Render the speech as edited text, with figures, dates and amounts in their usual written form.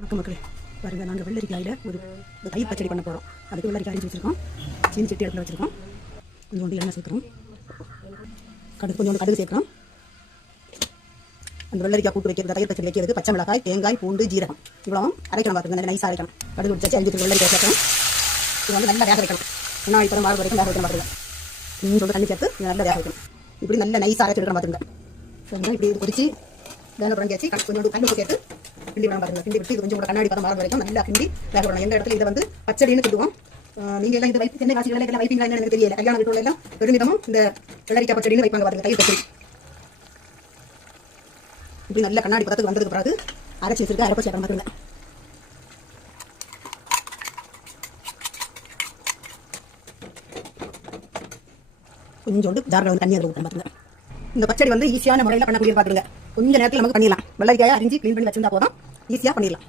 வணக்கம் மக்களே, பாருங்க நாங்கள் வெள்ளரிக்காயில் ஒரு தயிர் பச்சடி பண்ண போகிறோம். அதுக்கு வெள்ளரிக்காய் அரிஞ்சு வச்சுருக்கோம், சீனி சட்டி அடுப்பில் வச்சுருக்கோம். கொஞ்சோண்டு எண்ணெய் சேர்க்குறோம், கொஞ்சோண்டு கடுகு சேர்க்குறோம். அந்த வெள்ளரிக்காய் கூட்டு வைக்கிறது, தயிர் பச்சடி வைக்கிறது பச்சை மிளகாய், தேங்காய், பூண்டு, ஜீரகம் இவ்வளவும் அரைக்கணும். பார்த்துங்க, நல்ல நைஸாக அரைக்கணும். கடுகு வச்சு அரிஞ்சு வெள்ளரிக்காய் சேர்க்கணும். இது வந்து நல்லா வேக வைக்கணும். முன்னாடி படம் மாறு வரைக்கும் வேக வைக்கணும். பார்த்துங்க, இன்னும் சொல்லிட்டு தண்ணி சேர்த்து நல்லா வேக வைக்கணும். இப்படி நல்ல நைஸாக அரைச்சிருக்கணும். பார்த்துங்க, இப்படி இது கொதிச்சு வேக தொடங்கியாச்சு. கொஞ்சோண்டு கல் உப்பு சேர்த்து கிண்டி வேണം. பாருங்க, கிண்டி விட்டு இது கொஞ்சம் கூட கண்ணாடி பதம் மாறும் வரைக்கும் நல்லா கிண்டி வேக விடணும். எந்த இடத்துல இதை வந்து பச்சடின்னு சொல்லுவோம். நீங்க எல்லாம் இந்த சென்னை காசிகள் எல்லாம் வைப்பீங்களா எனக்கு தெரியல. கல்யாண வீட்டுல எல்லாம் பெருமிதமும் இந்த வெள்ளரிக்காய் பச்சடின்னு வைப்பாங்க. பாருங்க, தயிர் பச்சடி இப்படி நல்ல கண்ணாடி பதத்துக்கு வந்ததுக்கு பிறகு அரைச்சி வச்சிருக்க அரைப்ப சேர்க்க மாட்டுங்க. கொஞ்சோண்டு ஜாரில் வந்து தண்ணி அதில் ஊற்ற பார்த்துங்க. இந்த பச்சடி வந்து ஈஸியான முறையில் பண்ணக்கூடிய பார்த்துருங்க. கொஞ்சம் நேரத்தில் நமக்கு பண்ணிடலாம். வெள்ளரிக்காயை அரிஞ்சு க்ளீன் பண்ணி வச்சிருந்தா போதும், ஈஸியாக பண்ணிடலாம்.